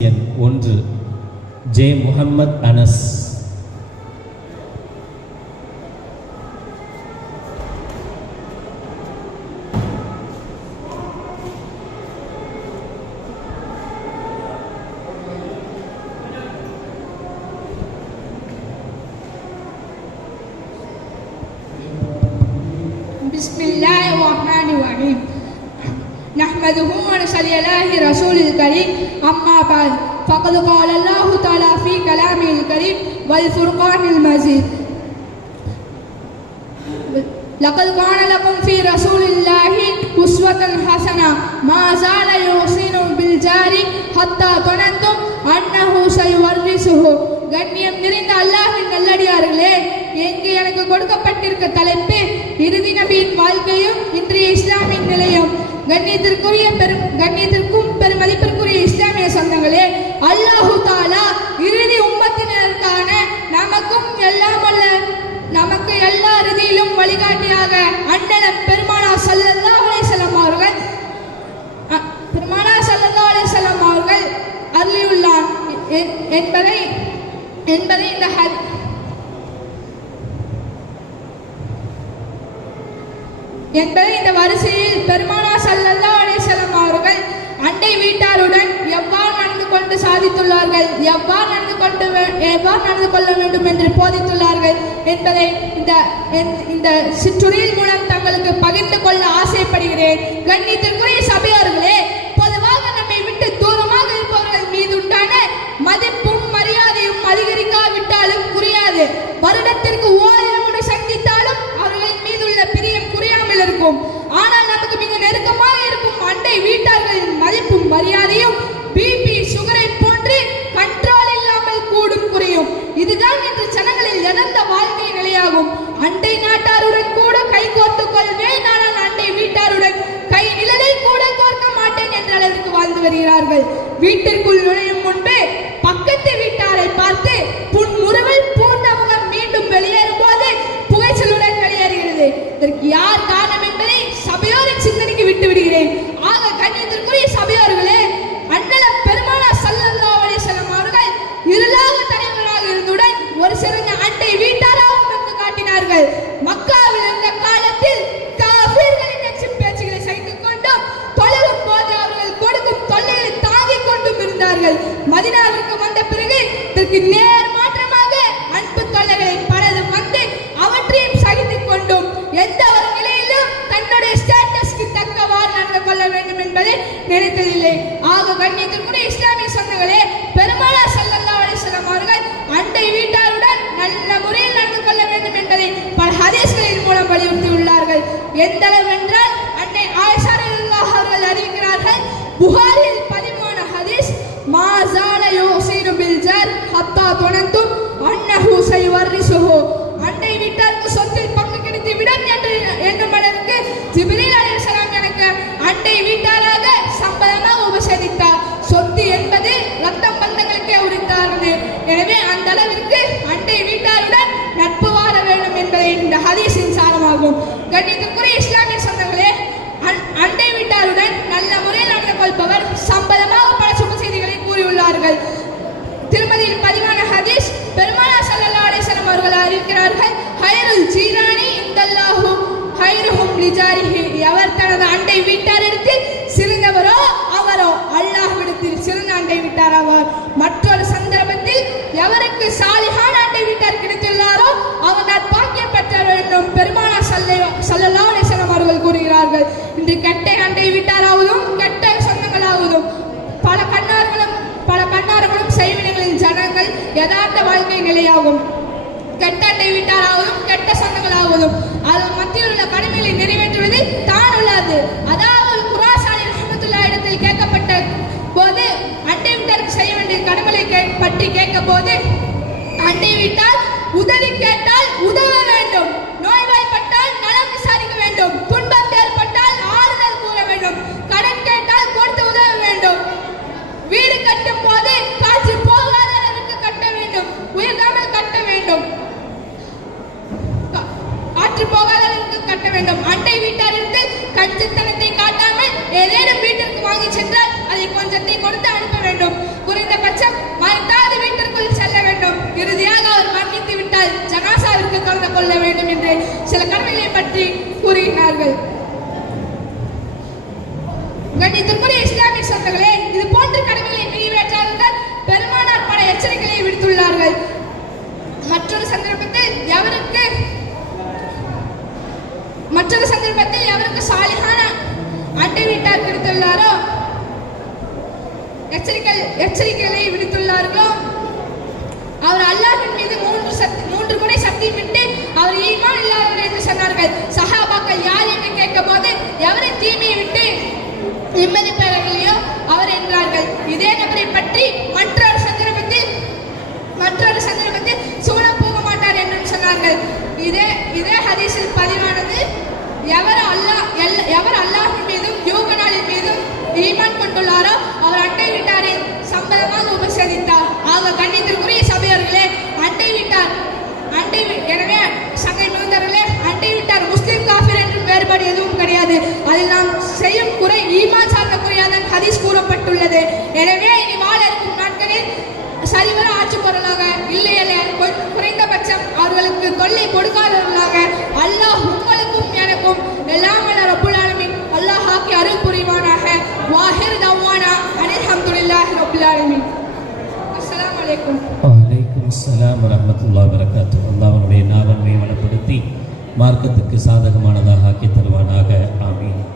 எண் ஒன்று ஜே முஹம்மத் அனஸ் بسم الله الرحمن الرحيم نحمده ونصلي على رسول الكريم أما بعد فقد قال الله تعالى في كلامه الكريم والفرقان المجيد لقد كان لكم في رسول الله أسوة حسنة ما زال يحسن بالجار حتى ظننتم أنه سيورثه கண்ணியம் நிறைந்த அல்லாஹ்வின் நல்லடியார்களே எங்கு எனக்கு கொடுக்கப்பட்டிருக்க தலைப்பு இறுதி நபியின் வாழ்க்கையும் இன்றைய இஸ்லாமின் நிலையம். கண்ணியத்திற்குரிய பெரும் கண்ணியத்திற்கும் பெருமதிப்பிற்குரிய இஸ்லாமிய சொந்தங்களே அல்லாஹு தாலா இறுதி உம்மத்தினருக்கான நமக்கும் எல்லாம் வல்ல நமக்கு எல்லா ரீதியிலும் வழிகாட்டியாக அண்ணலம் பெருமானா சல்லல்லாஹு அலைஹி வஸல்லம் அவர்கள் அ- பெருமானா சல்லல்லாஹு அலைஹி வஸல்லம் அவர்கள் அருளியுள்ளார். எ- என்பதை என்பதை இந்த என்பது இந்த வரிசையில் பெருமானா சல்லல்லா அலைஹி அவர்கள் அண்டை வீட்டாருடன் எவ்வாறு நடந்து கொண்டு சாதித்துள்ளார்கள் எவ்வாறு நடந்து கொண்டு எவ்வாறு நடந்து கொள்ள வேண்டும் என்று போதித்துள்ளார்கள் என்பதை இந்த இந்த- இந்த சிற்றுரையின் மூலம் தங்களுக்கு பகிர்ந்து கொள்ள ஆசைப்படுகிறேன். கண்ணியத்திற்குரிய சபையார்களே பொதுவாக நம்மை விட்டு தூரமாக இருப்பவர்கள் மீது உண்டான மதிப்பும் மரியாதையும் அதிகரிக்காவிட்டாலும் புரியாது. வருடத்திற்கு இருப்போம் ஆனால் நமக்கு மிக நெருக்கமாக இருக்கும் அண்டை வீட்டார்களின் மதிப்பும் மரியாதையும் பிபி சுகரை போன்று கண்ட்ரோல் இல்லாமல் கூடும் குறையும். இதுதான் இன்று ஜனங்களில் இழந்த வாழ்க்கை நிலையாகும்? அண்டை நாட்டாருடன் கூட கை கோர்த்துக் கொள்வேன் ஆனால் அண்டை வீட்டாருடன் கை நிழலில் கூட கோர்க்க மாட்டேன் என்ற அளவிற்கு வாழ்ந்து வருகிறார்கள். வீட்டிற்குள் நுழையும் மதினாவிற்கு வந்த பிறகு இதற்கு நேர் மாற்றமாக அன்பு தொல்லைகளை பலதும் வந்து அவற்றையும் சகித்துக் கொண்டும் எந்த ஒரு நிலையிலும் தன்னுடைய ஸ்டேட்டஸ்க்கு தக்கவாறு நடந்து கொள்ள வேண்டும் என்பதை நினைத்ததில்லை. ஆக கண்ணியத்திற்குரிய இஸ்லாமிய சொந்தங்களே பெருமாளா செல்லல்லா அலிஸ்லாம் அவர்கள் அண்டை வீட்டாருடன் நல்ல முறையில் நடந்து கொள்ள வேண்டும் என்பதை பல ஹதீஸ்களின் மூலம் வலியுறுத்தியுள்ளார்கள். எந்த அளவென்றால் அன்னை ஆயிஷா அவர்கள் அறிவிக்கிறார்கள் புகாரில் மா ஜால யூசிரு பில் ஜர் ஹத்தா துனந்தும் அன்னஹு சைவர்ரிசுஹு. அண்டை விட்டாருக்கு சொத்தில் பங்கு கிடைத்து விடும் என்று எண்ணும் அளவுக்கு ஜிப்ரீல் அலைஹிஸ்ஸலாம் எனக்கு அண்டை வீட்டாராக சம்பளமாக உபசரித்தார். சொத்து என்பது ரத்தம் பந்தங்களுக்கே உரித்தானது எனவே அந்த அளவிற்கு அண்டை வீட்டாருடன் நட்பு வாழ வேண்டும் என்பதை இந்த ஹதீஸின் சாரமாகும். கண்ணியத்திற்குரிய இஸ்லாமிய சொந்தங்களே அன்- அண்டை வீட்டாருடன் நல்ல முறையில் நடந்து கொள்பவர் சம்பளமாக செய்திகளை கூறியுள்ளார்கள் திருமதியில் பதிவான ஹதீஷ் பெருமானா ஸல்லல்லாஹு அலைஹி அவர்கள் அறிவிக்கிறார்கள் ஹைருல் ஜீரானி இந்தல்லாஹு ஹைருஹும் லிஜாரிஹி. எவர் தனது அண்டை வீட்டாரிடத்தில் சிறந்தவரோ அவரோ அல்லாஹ்விடத்தில் சிறந்த அண்டை வீட்டார் அவர் மற்றொரு சந்தர்ப்பத்தில் எவருக்கு சாலிஹான அண்டை வீட்டார் கிடைத்துள்ளாரோ அவர் நற்பாக்கியம் பெற்றவர் என்னும் பெருமானா சல்லை- ஸல்லல்லாஹு அலைஹி வஸல்லம் அவர்கள் கூறுகிறார்கள் இன்று கெட்ட அண்டை வீட்டாராவதும் கெட்ட சொந்தங்களாவதும் பல கண்ணார்களும் பல கண்ணார்களும் செய்வினைகளின் ஜனங்கள் யதார்த்த வாழ்க்கை கெட்ட அண்டை வீட்டாராவதும் கெட்ட சொந்தங்களாவதும். அது மத்தியில் உள்ள கடமைகளை நிறைவேற்றுவது தான் உள்ளது அதாவது குராசாலி ரஹமத்துல்லா இடத்தில் கேட்கப்பட்ட போது அண்டை வீட்டாருக்கு செய்ய வேண்டிய கடமைகளை கே- பற்றி கேட்க போது அண்டை வீட்டால் உதவி கேட்டால் உதவ வேண்டும் நோய்வாய்ப்பட்டால் நலம் விசாரிக்க வேண்டும் துன்பம் ஏற்பட்டால் ஆறுதல் கூற வேண்டும் கடன் கேட்டால் கொடுத்து உதவ வேண்டும் வீடு கட்டும் போது காற்று போகாத அளவுக்கு கட்ட வேண்டும் உயர்ந்தாமல் கட்ட வேண்டும் கா- காற்று போகாத அளவுக்கு கட்ட வேண்டும். அண்டை வீட்டாரிருந்து கஞ்சத்தனத்தை காட்டாமல் ஏதேனும் வீட்டிற்கு வாங்கி சென்றால் அதை கொஞ்சத்தை கொடுத்து அனுப்ப வேண்டும். குறைந்தபட்சம் எச்சரிக்கை எச்சரிக்கைகளை விடுத்துள்ளார்களோ? அவர் அல்லாஹின் மீது மூன்று சக்தி மூன்று முறை சத்தியமிட்டு அவர் ஈமான் இல்லாதவர் என்று சொன்னார்கள். சஹாபாக்கள் யார் என்று கேட்கும்போது எவரை தீமையை விட்டு நிம்மதி பெறவில்லையோ அவர் என்றார்கள் இதே நபரை பற்றி மற்றொரு சந்தர்ப்பத்தில் மற்றொரு சந்தர்ப்பத்தில் சூழம் போக மாட்டார் என்று சொன்னார்கள். இதே இதே ஹதீஸில் பதிவானது எவர் அல்லாஹ் எல்- எவர் அல்லாஹின் மீதும் யோக நாளின் மீதும் ஈமான் கொண்டு அவர் அண்டை வீட்டாரின் சம்பளமாக உபசரித்தார் ஆக கண்ணியத்திற்குரிய சபையர்களே அண்டை வீட்டார் அண்டை வீ- எனவே சங்கை மிகுந்தவர்களே அண்டை வீட்டார் முஸ்லிம் காஃபிர் என்றும் எதுவும் கிடையாது. அதில் நாம் செய்யும் குறை ஈமான் சார்ந்த குறையாக ஹதீஸ் கூறப்பட்டுள்ளது. எனவே இனி வாழ இருக்கும் நாட்களில் சரிவர ஆட்சி பொருளாக இல்லை குறைந்தபட்சம் அவர்களுக்கு தொல்லை கொடுக்காதவர்களாக அல்லாஹ் உங்களுக்கும் எனக்கும் எல்லாம் வல்ல ரப்புல் ஆலமீன். அல்லாஹ் ஆக்கி அருள் புரிவானாக. வாஹிர் தவானா. அனில் ஹம்துலில்லாஹி ரப்புல் ஆலமீன். அஸ்ஸலாமு அலைக்கும். வலைக்கும் அஸ்ஸலாம் வரஹ்மத்துல்லாஹி வபரகாத்துஹு. அல்லாஹ்வுடைய நாமத்தை வளப்படுத்தி மார்க்கத்துக்கு சாதகமானதாக ஆக்கி தருவானாக. ஆமீன்.